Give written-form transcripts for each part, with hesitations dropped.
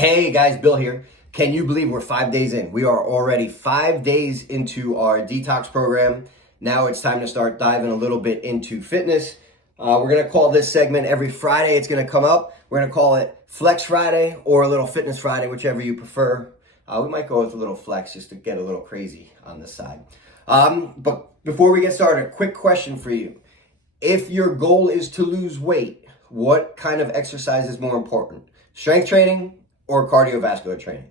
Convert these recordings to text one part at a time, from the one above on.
Hey guys, Bill here. Can you believe we're 5 days in? We are already 5 days into our detox program. Now it's time to start diving a little bit into fitness. We're going to call this segment every Friday. It's going to come up. We're going to call it Flex Friday or a little Fitness Friday, whichever you prefer. We might go with a little flex just to get a little crazy on this side. But before we get started, a quick question for you. If your goal is to lose weight, what kind of exercise is more important? Strength training or cardiovascular training?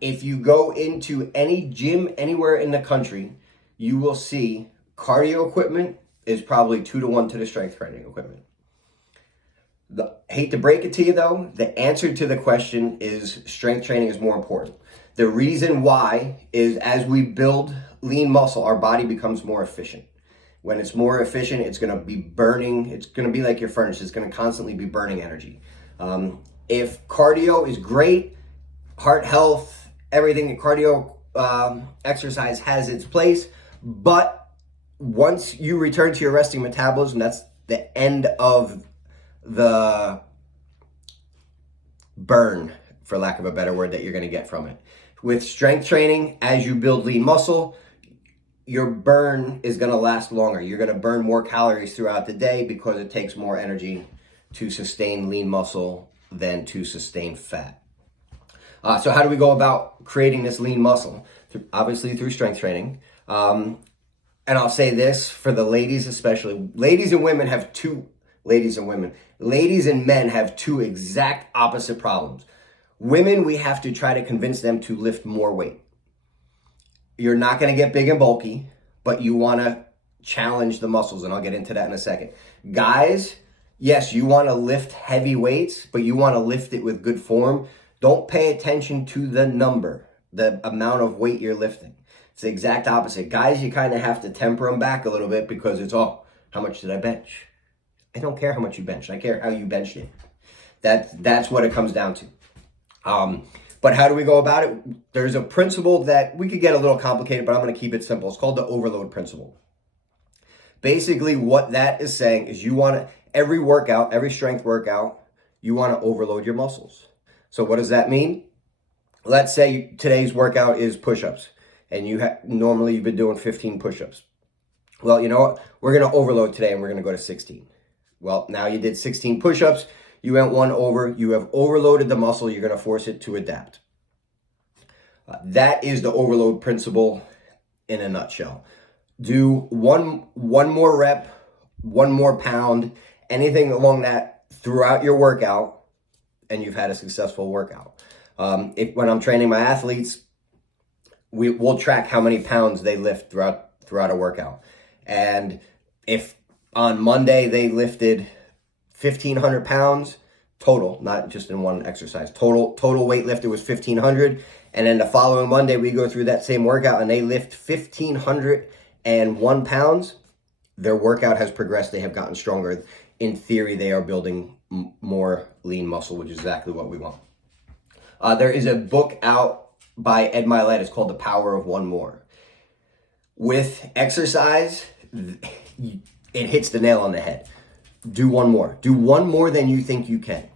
If you go into any gym anywhere in the country, you will see cardio equipment is probably 2-to-1 to the strength training equipment. Hate to break it to you though, the answer to the question is strength training is more important. The reason why is as we build lean muscle, our body becomes more efficient. When it's more efficient, it's going to be burning. It's going to be like your furnace. It's going to constantly be burning energy. If cardio is great, heart health, everything, cardio exercise has its place. But once you return to your resting metabolism, that's the end of the burn, for lack of a better word, that you're going to get from it. With strength training, as you build lean muscle, your burn is going to last longer. You're going to burn more calories throughout the day because it takes more energy to sustain lean muscle than to sustain fat. So how do we go about creating this lean muscle? Obviously through strength training. And I'll say this for the ladies especially. Ladies and men have two exact opposite problems. Women, we have to try to convince them to lift more weight. You're not going to get big and bulky, but you want to challenge the muscles, and I'll get into that in a second. Guys, yes, you want to lift heavy weights, but you want to lift it with good form. Don't pay attention to the number, the amount of weight you're lifting. It's the exact opposite. Guys, you kind of have to temper them back a little bit because it's, how much did I bench? I don't care how much you benched. I care how you benched it. That's what it comes down to. But how do we go about it? There's a principle that we could get a little complicated, but I'm going to keep it simple. It's called the overload principle. Basically, what that is saying is you want to, every strength workout, you want to overload your muscles. So what does that mean? Let's say today's workout is push-ups, and normally you've been doing 15 push-ups. Well, you know what? We're going to overload today, and we're going to go to 16. Well, now you did 16 push-ups. You went one over. You have overloaded the muscle. You're going to force it to adapt. That is the overload principle in a nutshell. Do one more rep, one more pound, anything along that throughout your workout, and you've had a successful workout. When I'm training my athletes, we'll track how many pounds they lift throughout a workout. And if on Monday they lifted 1,500 pounds total, not just in one exercise, total weight lifted was 1,500. And then the following Monday, we go through that same workout and they lift 1,501 pounds. Their workout has progressed. They have gotten stronger. In theory, they are building more lean muscle, which is exactly what we want. There is a book out by Ed Mylett. It's called The Power of One More. With exercise, it hits the nail on the head. Do one more. Do one more than you think you can.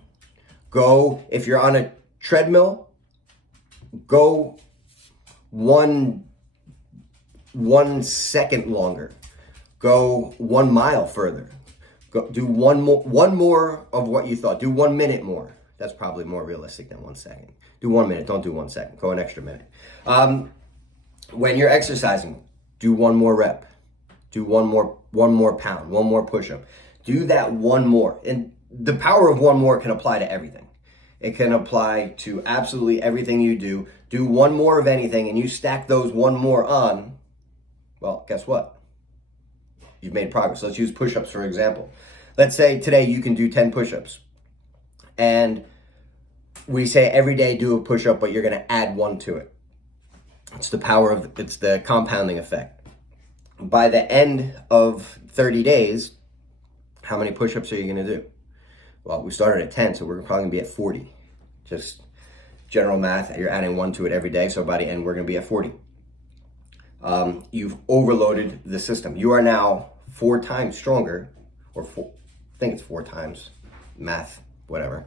Go, if you're on a treadmill, go one second longer. Go 1 mile further. Go do one more of what you thought. Do 1 minute more. That's probably more realistic than 1 second. Do 1 minute. Don't do 1 second. Go an extra minute. When you're exercising, do one more rep. Do one more pound. One more push-up. Do that one more. And the power of one more can apply to everything. It can apply to absolutely everything you do. Do one more of anything and you stack those one more on. Well, guess what? You've made progress. Let's use push-ups for example. Let's say today you can do 10 push-ups. And we say every day do a push-up, but you're going to add one to it. It's the compounding effect. By the end of 30 days, how many push-ups are you going to do? Well, we started at 10, so we're probably going to be at 40. Just general math, you're adding one to it every day, so by the end, we're going to be at 40. You've overloaded the system. You are now 4 times stronger, I think it's 4 times, math, whatever,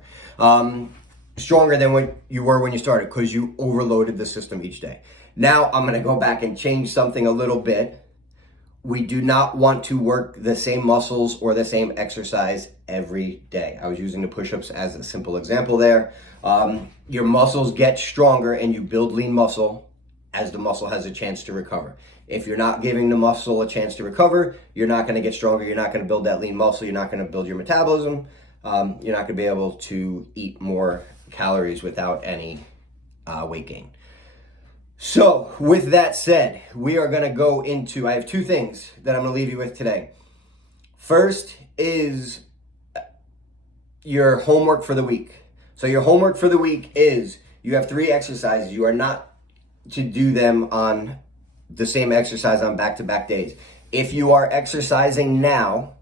stronger than what you were when you started because you overloaded the system each day. Now I'm going to go back and change something a little bit. We do not want to work the same muscles or the same exercise every day. I was using the push-ups as a simple example there. Your muscles get stronger and you build lean muscle as the muscle has a chance to recover. If you're not giving the muscle a chance to recover, you're not going to get stronger. You're not going to build that lean muscle. You're not going to build your metabolism. You're not going to be able to eat more calories without any weight gain. So with that said, we are going to go into, I have two things that I'm going to leave you with today. First is your homework for the week. So your homework for the week is you have 3 exercises. You are not to do them on the same exercise on back-to-back days. If you are exercising now,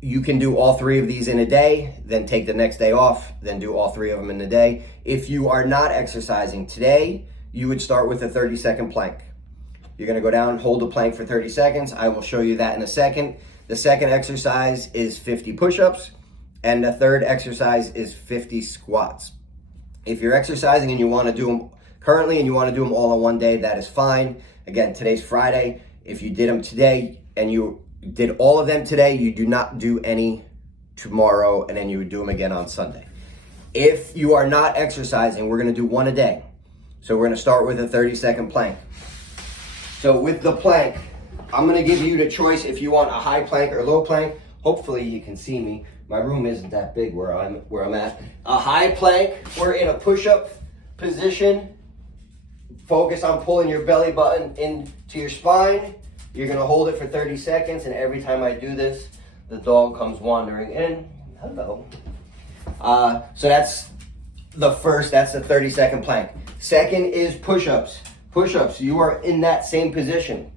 you can do all 3 of these in a day, then take the next day off, then do all 3 of them in a day. If you are not exercising today, you would start with a 30-second plank. You're going to go down, hold a plank for 30 seconds. I will show you that in a second. The second exercise is 50 push-ups, and the third exercise is 50 squats. If you're exercising and you want to do them currently and you want to do them all in one day, that is fine. Again, today's Friday. If you did them today and you did all of them today, you do not do any tomorrow, and then you would do them again on Sunday. If you are not exercising, we're going to do 1 a day. So we're going to start with a 30-second plank. So with the plank, I'm going to give you the choice if you want a high plank or low plank. Hopefully you can see me. My room isn't that big where I'm at. A high plank, we're in a push-up position. Focus on pulling your belly button into your spine. You're going to hold it for 30 seconds, and every time I do this, the dog comes wandering in. Hello. So that's the 30-second plank. Second is push-ups. Push-ups, you are in that same position.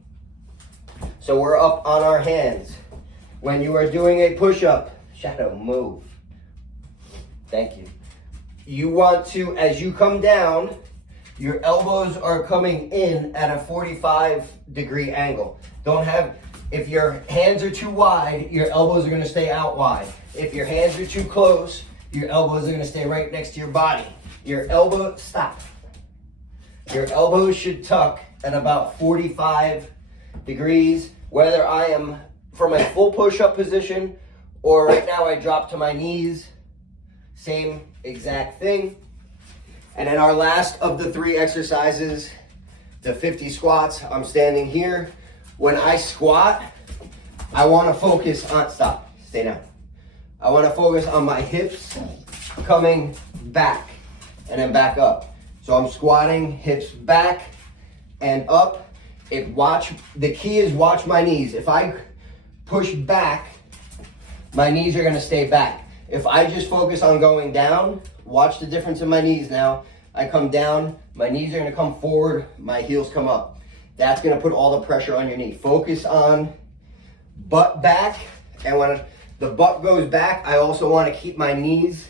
So we're up on our hands. When you are doing a push-up, Shadow, move. Thank you. You want to, as you come down, your elbows are coming in at a 45-degree angle. If your hands are too wide, your elbows are going to stay out wide. If your hands are too close, your elbows are going to stay right next to your body. Your elbows should tuck at about 45 degrees, whether I am from a full push-up position or right now I drop to my knees, same exact thing. And then our last of the 3 exercises, the 50 squats, I'm standing here. When I squat, I want to focus on, stay down. I want to focus on my hips coming back and then back up. So I'm squatting, hips back and up. The key is watch my knees. If I push back, my knees are going to stay back. If I just focus on going down, watch the difference in my knees now. I come down, my knees are going to come forward, my heels come up. That's going to put all the pressure on your knee. Focus on butt back, and when the butt goes back, I also want to keep my knees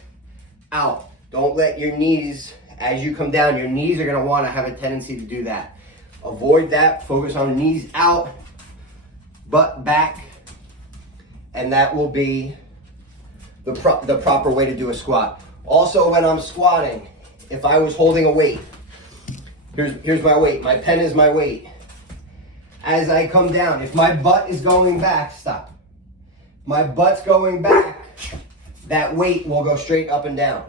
out. Don't let your knees, as you come down, your knees are going to want to have a tendency to do that. Avoid that. Focus on knees out, butt back, and that will be the proper way to do a squat. Also, when I'm squatting, if I was holding a weight, here's my weight. My pen is my weight. As I come down, if my butt is going back, stop. My butt's going back, that weight will go straight up and down.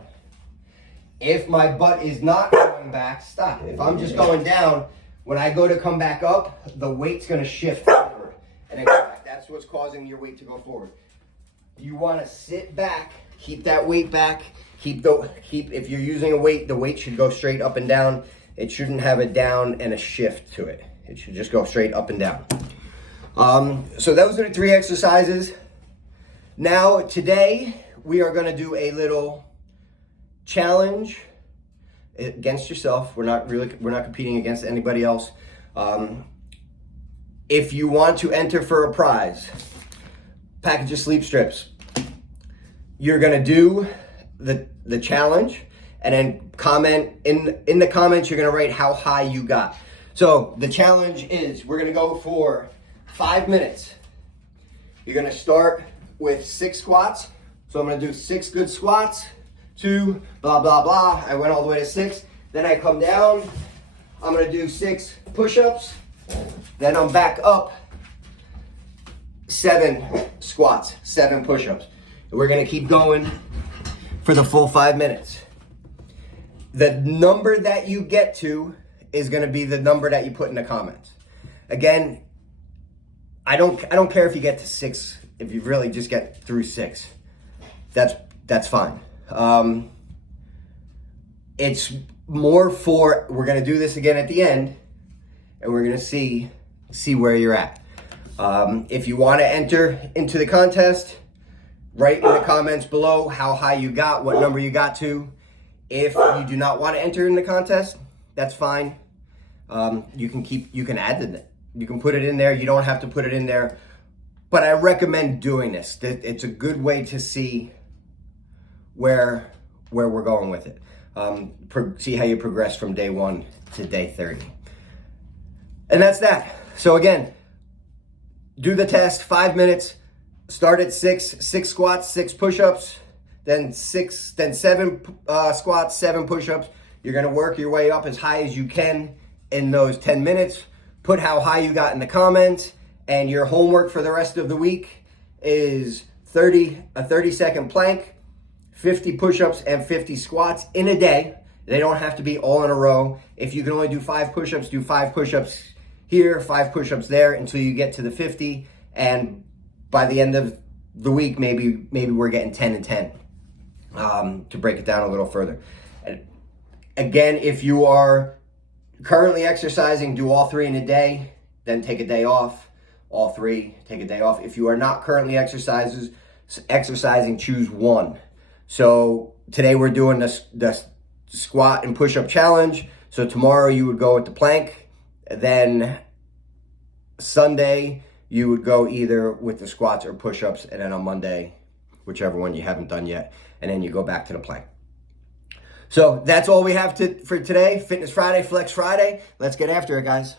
If my butt is not going back, stop. If I'm just going down, when I go to come back up, the weight's going to shift forward and then go back. That's what's causing your weight to go forward. You want to sit back, keep that weight back. If you're using a weight, the weight should go straight up and down. It shouldn't have a down and a shift to it. It should just go straight up and down. So those are the 3 exercises. Now today we are going to do a little challenge against yourself. We're not competing against anybody else. If you want to enter for a prize, package of sleep strips. You're going to do the challenge, and then comment in the comments. You're going to write how high you got. So the challenge is we're going to go for 5 minutes. You're going to start with 6 squats. So I'm going to do 6 good squats, 2, blah, blah, blah. I went all the way to 6. Then I come down. I'm going to do 6 push-ups. Then I'm back up. 7 squats, 7 push-ups. And we're going to keep going for the full 5 minutes. The number that you get to is going to be the number that you put in the comments. Again, I don't care if you get to 6, if you really just get through 6. That's fine. It's more for, we're going to do this again at the end, and we're going to see where you're at. If you want to enter into the contest, write in the comments below how high you got, what number you got to. If you do not want to enter in the contest, that's fine. You can add it. You can put it in there. You don't have to put it in there. But I recommend doing this. It's a good way to see where we're going with it. See how you progress from day 1 to day 30. And that's that. So again, do the test, 5 minutes. Start at 6 squats, 6 push-ups, then 7 squats, 7 push-ups. You're gonna work your way up as high as you can in those 10 minutes. Put how high you got in the comments, and your homework for the rest of the week is a 30-second plank, 50 push-ups, and 50 squats in a day. They don't have to be all in a row. If you can only do 5 push-ups, do 5 push-ups here, 5 push-ups there until you get to the 50. And by the end of the week, maybe we're getting 10 and 10 to break it down a little further. And again, if you are currently exercising, do all 3 in a day, then take a day off. All 3, take a day off. If you are not currently exercising, choose 1. So today we're doing the squat and push-up challenge. So tomorrow you would go with the plank. Then Sunday you would go either with the squats or push-ups, and then on Monday, whichever one you haven't done yet, and then you go back to the plank. So that's all we have for today. Fitness Friday, Flex Friday. Let's get after it, guys.